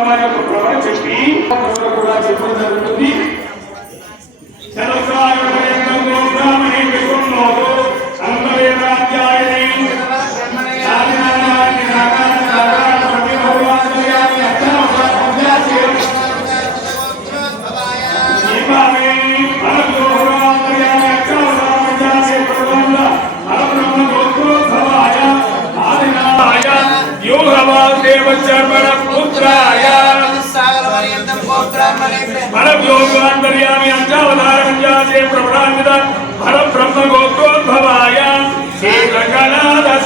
అమ్మాయి యొక్క ప్రవణ చెప్పి కూడా చెప్పడం జరుగుతుంది.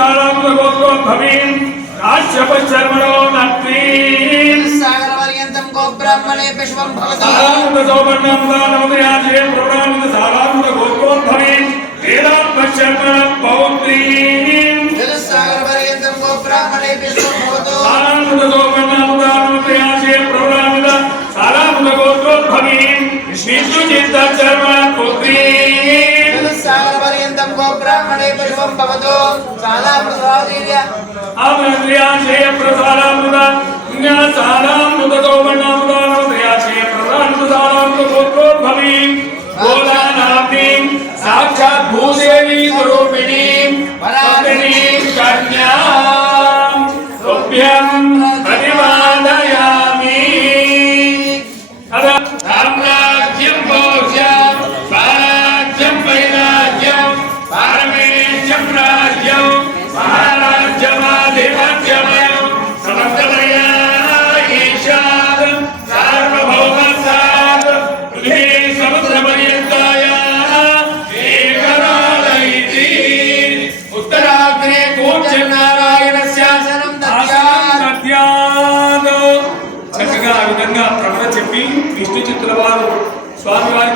సారామృత గోత్రోద్భవి కాశ్యప శర్మణో నత్రీ బ్రాహ్మణే విశ్వం భవతి సారామృత సౌపర్ణామృతామృతయాశేయ ప్రౌఢాంత సారామృత గోత్రోద్భవి వేదాంత శర్మణ పౌత్రీ జలసాగర పర్యంతం గో బ్రాహ్మణే విశ్వం భవతు సారామృత సౌపర్ణామృతామృతయాశే ప్రౌఢాంత సారామృత గోత్రోద్భవి విష్ణు చిత్త శర్మణ పుత్రీ విశ్వం భవతు. చాలా ప్రసాదీయ. అమృత్యాశే ప్రసారామృత సారామృత సౌపర్ణామృతామృతయాశే ప్రసారామృత సారామృత గోత్రోద్భవి గోదానాబ్ది సాక్షాత్ భూదేవి స్వరూపిణి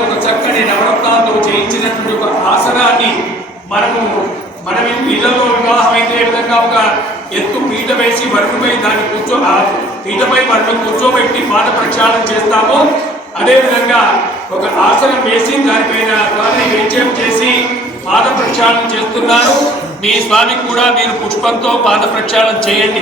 ఒక చక్కని నవరత్నాలతో చేయించినటువంటి ఒక ఆసనాన్ని మనము మనం ఇళ్ళలో వివాహం అయితే ఏ విధంగా ఒక ఎత్తు పీట వేసి వరుణపై దాన్ని కూర్చో పీటపై వరుణ కూర్చోబెట్టి పాద ప్రక్షాళన చేస్తామో అదేవిధంగా ఒక ఆసనం వేసి దానిపైన స్వామిని వేచేం చేసి పాద ప్రక్షాళన చేస్తున్నారు. మీ స్వామికి కూడా మీరు పుష్పంతో పాద ప్రక్షాళన చేయండి.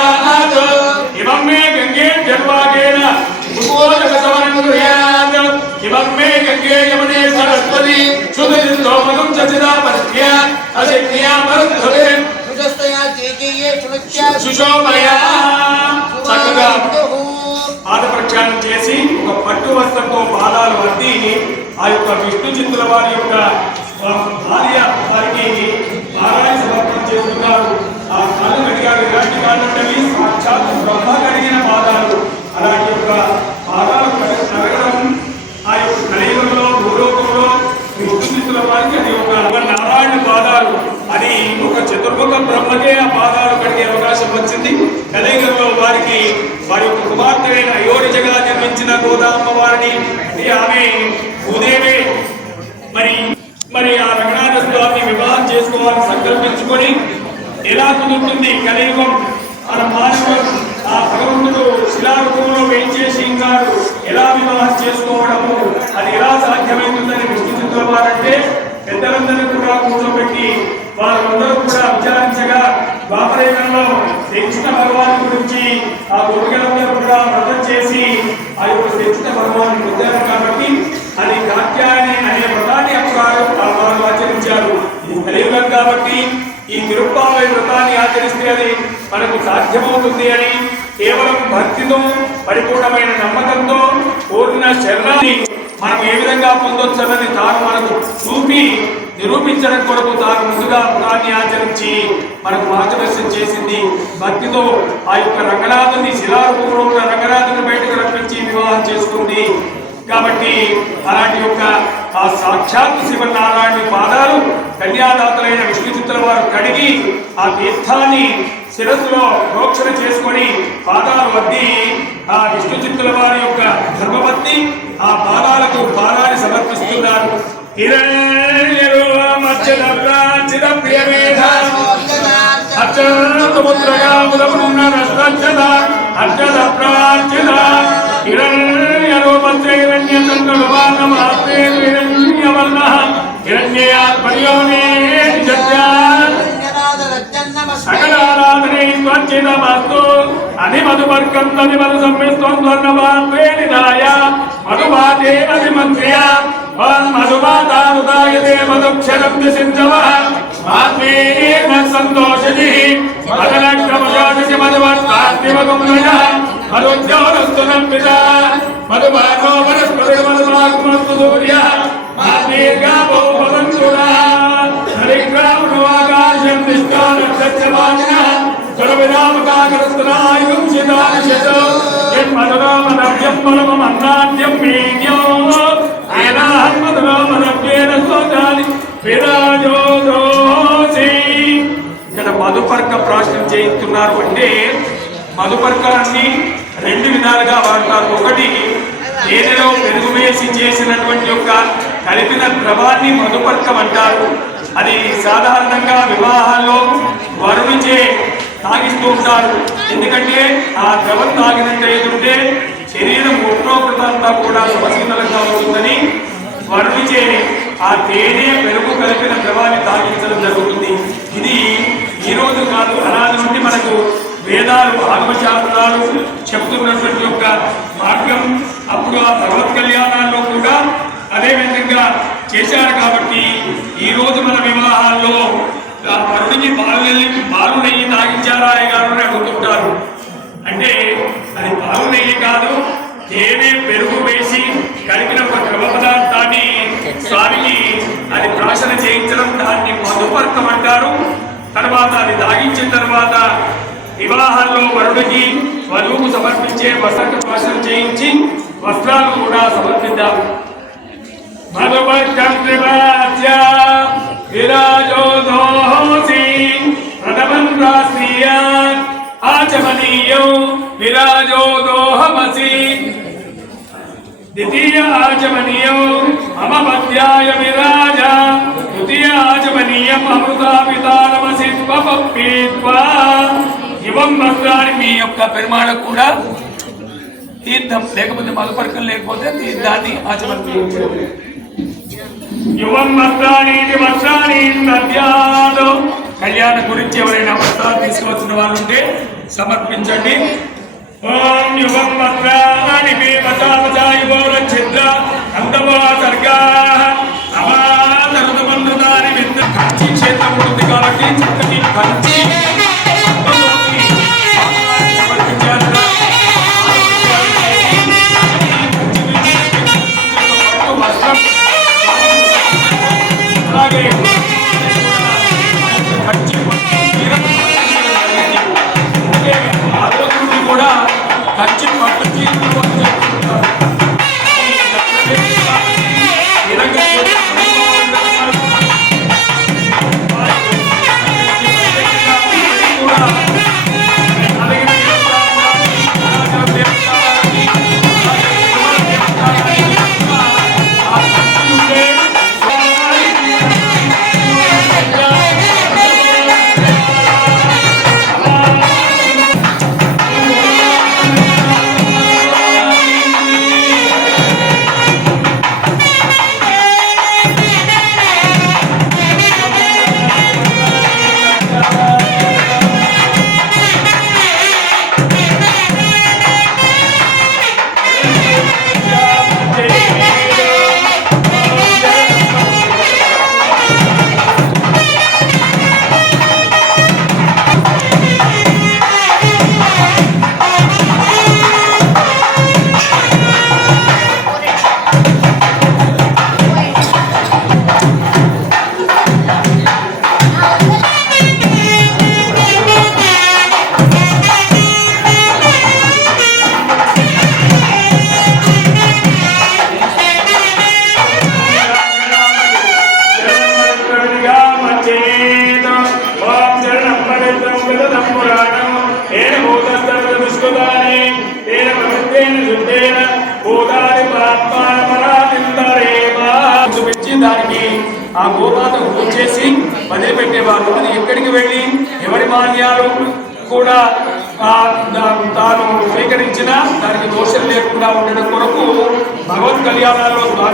మే గంగే యమునే సరస్వతి సుధరిస్తోమగం చచిదా పశ్య అశక్తియా మరుద్ధవే సుజస్తయా జేజేయే సునిత్యా సుశోభయా చక్కగా పాద ప్రక్షాళన చేసి ఒక పట్టు వస్త్రంతో పాదాలు అద్ది ఆ యొక్క విష్ణు చిత్తుల వారి యొక్క ఆ, భార్య వారికి పారాయణ సమర్పణ చేస్తున్నారు. ఆ కాళ్ళు కడిగారు. ఎలాంటి కాళ్ళు ఉంటవి సాక్షాత్ బ్రహ్మ కడిగిన పాదాలు. అలాంటి యొక్క పాదాలు కడ- కడగడం ఆ యొక్క కలియుగంలో భూలోకంలో విష్ణు చిత్తుల వారికి అది ఒక ఒక నారాయణ పాదాలు అది ఒక చతుర్ముఖ బ్రహ్మకే ఆ పాదాలు కడిగే అవకాశం వచ్చింది. కలయుగంలో వారికి వారి యొక్క కుమార్తె అయిన అయోనిజగా జన్మించిన గోదామ్మ వారిని ఇది ఆమె భూదేవే. మరి మరి ఆ రంగనాథ స్వామిని వివాహం చేసుకోవాలని సంకల్పించుకొని ఎలా కుదురుతుంది కలియుగం మన మానవుడు ఆ భగవంతుడు శిలారూపంలో వేయించేసి ఇంకా ఎలా వివాహం చేసుకోవడము? అది ఎలా సాధ్యమవుతుందని విష్ణు చిత్రం వారంటే పెద్దలందరినీ కూడా కూర్చోబెట్టి వారందరూ కూడా విచారించగా శ్రీకృష్ణ భగవాన్ గురించి ఆ గోపికలందరూ కూడా వ్రతం చేసి ఆ యొక్క శ్రీకృష్ణ భగవాన్ పొందారు కాబట్టి అది కాత్యాయని అనే వ్రతాన్ని అప్పుడు ఆ వారు ఆచరించారు. ఇది కలియుగం కాబట్టి ఈ తిరుప్పావై వ్రతాన్ని ఆచరిస్తే అది మనకు సాధ్యమవుతుంది అని కేవలం భక్తితో పరిపూర్ణమైన నమ్మకంతో పూర్ణ శరణాన్ని మనం ఏ విధంగా పొందొచ్చు అన్నది తాను మనకు చూపి నిరూపించడం కొరకు తాను ముందుగా వ్రతాన్ని ఆచరించి మనకు మార్గదర్శనం చేసింది. భక్తితో ఆ యొక్క రంగనాథుని శిలారూపంలో ఉన్న రంగనాథుని బయటకు రప్పించి వివాహం చేసుకుంది. కాబట్టి అలాంటి యొక్క ఆ సాక్షాత్ శివనారాయణ పాదాలు కన్యాదాతలైన విష్ణుచిత్తుల వారు కడిగి ఆ తీర్థాన్ని శిరస్సులో ప్రోక్షణ చేసుకొని పాదాలు వద్ది ఆ విష్ణుచిత్తుల వారి యొక్క ధర్మపత్ని ఆ పాదాలకు పాదాన్ని సమర్పిస్తున్నారు. హిరణ్యరు మధ్యద ప్రాచిత ప్రియమేధ అర్చనముద్రగా ముదమున్న రస్తచ్చద అర్చద ప్రాచిత హిరణ్యరూపత్రైరణ్యతంత్రమాత్రేరణ్యవర్ణ హిరణ్యయాత్మయోనే సకలారాధనే స్వచ్ఛితమస్తు అది మధువర్గం తది మధు సంమిస్త్వం స్వర్ణవాన్వే నిదాయ మధుమాతానుదాయతే మధుక్షరం సింధవ మాత్మే సంతోషది మదలక్రమజాతి మధువర్తాస్తిమగుణయ మధుజ్యోరస్తు నంపిత మధుమానో వనస్పతి మధుమాగ్మస్తు సూర్య మాత్మీర్గాపో పదంతురా హరిగ్రాముడు ఆకాశం నిష్కారక్షమాన సురవిరామకాకరస్తునాయుం శితాశతో పరమమన్నాద్యం మేన్యో ఇక్కడ మధుపర్క ప్రాశ్నం చేయిస్తున్నారు అంటే మధుపర్కాన్ని రెండు విధాలుగా వాడతారు. ఒకటి ఏదైనా పెరుగు వేసి చేసినటువంటి యొక్క కలిపిన ద్రవాన్ని మధుపర్కం అంటారు. అది సాధారణంగా వివాహాల్లో వరుణిచే తాగిస్తూ ఉంటారు. ఎందుకంటే ఆ ద్రవం తాగినట్టు ఏదంటే శరీరం ఉష్ణోగ్రత అంతా కూడా సమశీతలంగా ఉంటుందని వరుణిచే ఆ తేనె పెరుగు కలిపిన ద్రవాన్ని తాగించడం జరుగుతుంది. ఇది ఈ రోజు కాదు అనాది నుండి మనకు వేదాలు ఆత్మశాస్త్రాలు చెప్తున్నటువంటి యొక్క మార్గం. అప్పుడు ఆ భగవత్ కళ్యాణాల్లో కూడా అదే విధంగా చేశారు కాబట్టి ఈ రోజు మన వివాహాల్లో ఆ వరుడికి బాలు నెయ్యి బాలు నెయ్యి తాగించారా అని అడుగుతుంటారు. అంటే అది పాలు నెయ్యి కాదు తేనె పెరుగు వేసి కలిపిన ఒక ద్రవ పదార్థాన్ని దానికి అది ప్రాసన చేయించడం దాన్ని మధుపర్కం అంటారు. తర్వాత అది దాగించిన తర్వాత వివాహాల్లో వరుడికి వధువుకు సమర్పించే వసంత ప్రాసన చేయించి వస్త్రాలు కూడా సమర్పిద్దాం. మధుపర్కం త్రివాచ్య విరాజో దోహోసి ప్రథమం రాశ్రీయాత్ ఆచమనీయం విరాజో దోహమసి ద్వితీయ ఆచమనీయం అమపద్యాయ విరాజ తృతీయ ఆచమనీయం అమృతాపితానమసి త్వపీత్వా ఇవం వస్త్రాన్ని మీ యొక్క పెరుమాళ కూడా తీర్థం లేకపోతే మధుపర్కం లేకపోతే తీర్థాన్ని ఆచమనించారు యువం వస్త్రాన్ని వస్త్రాన్ని నద్యాదో. కళ్యాణ గురించి ఎవరైనా వస్త్రాలు తీసుకువచ్చిన వాళ్ళు ఉంటే సమర్పించండి. ఓం యువం వస్త్రాన్ని మే వసావసాయువో రక్షిద్ర అందమో సర్గా. అవాదరుదమన్నదాని విద్ద కంచి క్షేత్రం ఉంటుంది కాబట్టి చక్కటి కంచి கட்சி மட்டும்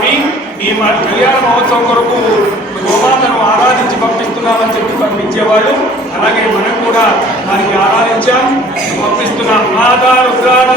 స్వామి ఈ మా కళ్యాణ మహోత్సవం కొరకు గోమాతను ఆరాధించి పంపిస్తున్నామని చెప్పి పంపించేవాళ్ళు అలాగే మనం కూడా దానికి ఆరాధించాం పంపిస్తున్నాం. మాతా రుద్రాణ.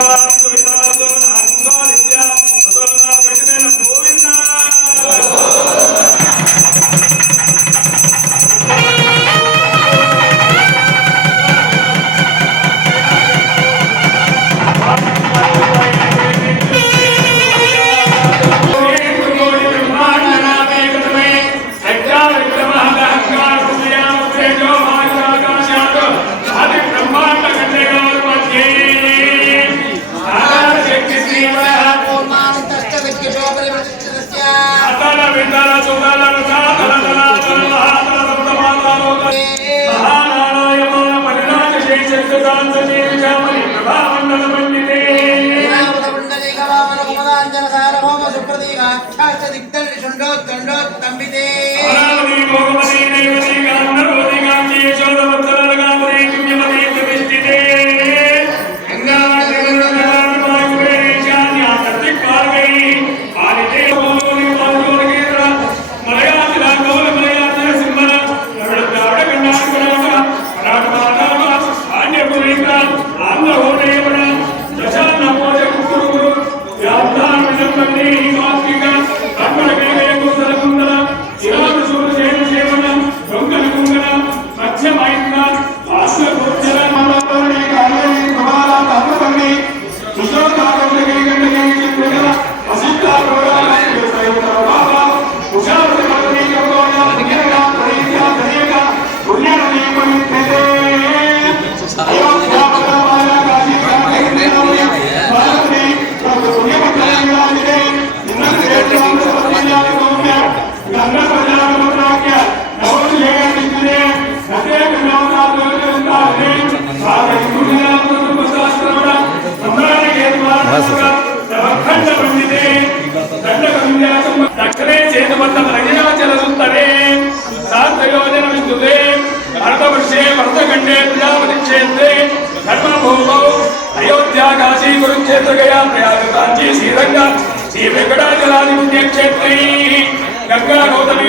గంగా గౌతమి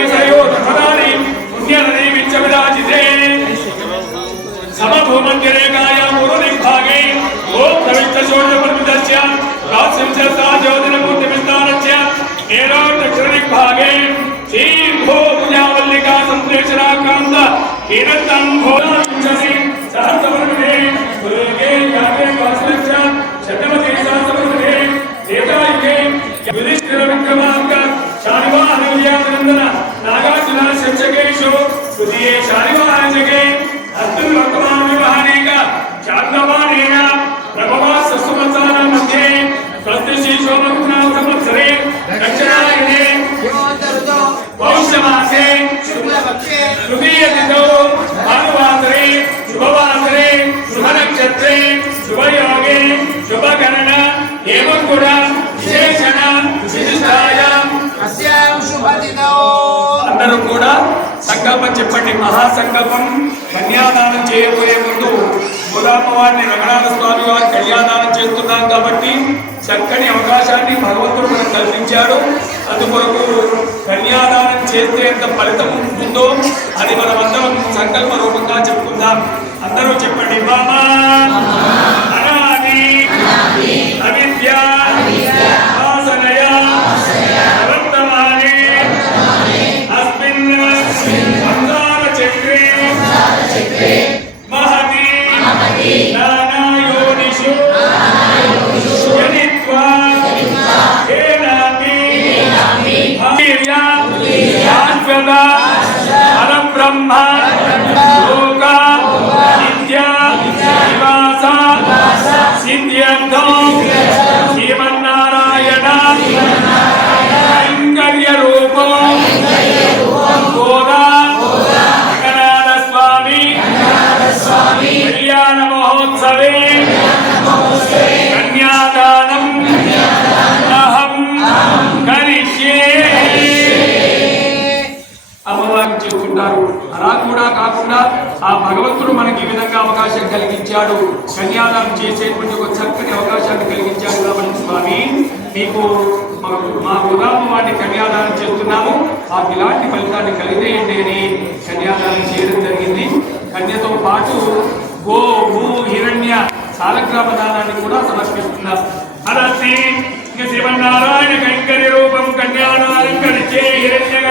చాంద్రమాణేన ప్రభవాస సంవత్సరాల మధ్యే స్వస్తి శ్రీ సోమకుమార సంవత్సరే దక్షిణాయనే పౌష్యమాసే శుక్లపక్షే తృతీయ తిథౌ భానువాసరే శుభవాసరే శుభనక్షత్రే శుభయోగే శుభగణన ఏవం కూడా విశేషణ విశిష్టాయాం. అస్యాం శుభతిథౌ అందరూ కూడా సంకల్పం చెప్పండి. మహాసంకల్పం కన్యాదానం చేయబోయే ముందు గోదామవారిని రంగనాథ స్వామి వారి కళ్యాణాలు చేస్తున్నాం కాబట్టి చక్కని అవకాశాన్ని భగవంతుడు మనకు కల్పించాడు. అందుకొరకు కన్యాదానం చేస్తే ఎంత ఫలితం ఉంటుందో అది మనమందరం సంకల్ప రూపంగా చెప్పుకుందాం. అందరూ చెప్పండి బామా బ్రహ్మ లోక విద్య నివాస సిద్ధ్యర్థం శ్రీమన్నారాయణ అవకాశం కలిగించాడు. కన్యాదానం చేసేటువంటి ఒక చక్కని అవకాశాన్ని కలిగించాడు కాబట్టి స్వామి మీకు మా- మా ఉదాహరణ వాడిని కన్యాదానం చేస్తున్నాము. ఆ ఇలాంటి ఫలితాన్ని కలిగేయండి అని కన్యాదానం చేయడం జరిగింది. కన్యతో పాటు గో భూ హిరణ్య సాలగ్రామ దానాన్ని కూడా సమర్పిస్తున్నారు. అదస్తి ఇంక శ్రీమన్నారాయణ కైంకర్య రూపం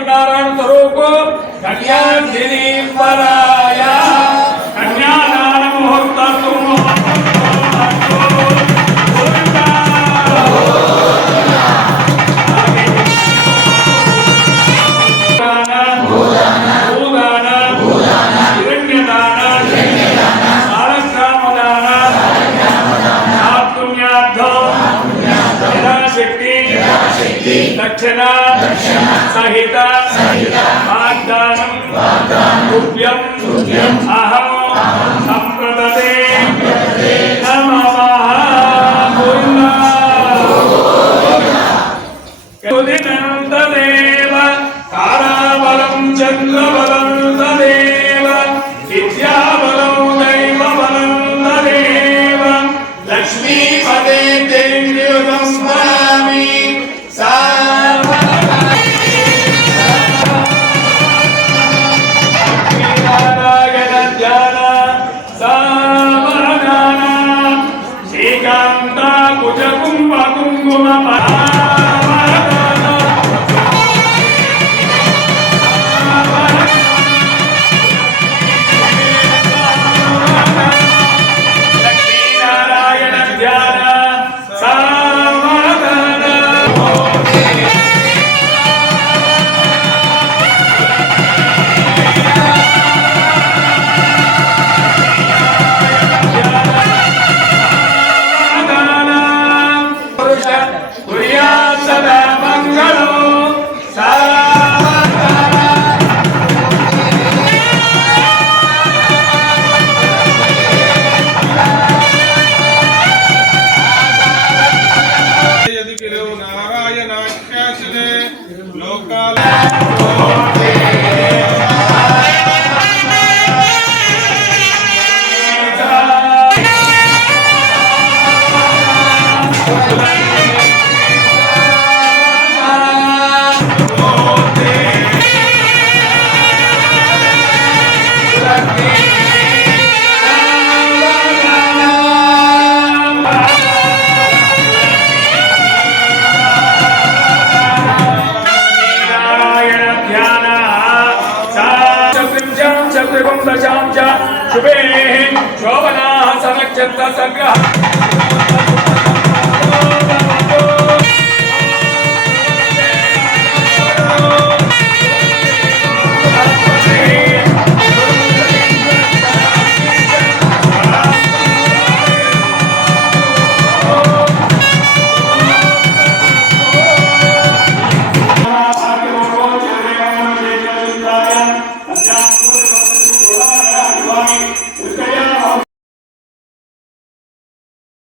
సాక్షాత్ శ్రీ రంగనాథ శర్మణి సాక్షాత్ శ్రీమన్నారాయణ స్వరూపో కన్యాధిని పరాయ కన్యాదాన ముహూర్తస్తు ముహూర్తస్తు చతుర్జం చతుర్గం దశాంశ శుభే శోభనా సమక్షత్ర సంగ్రహ.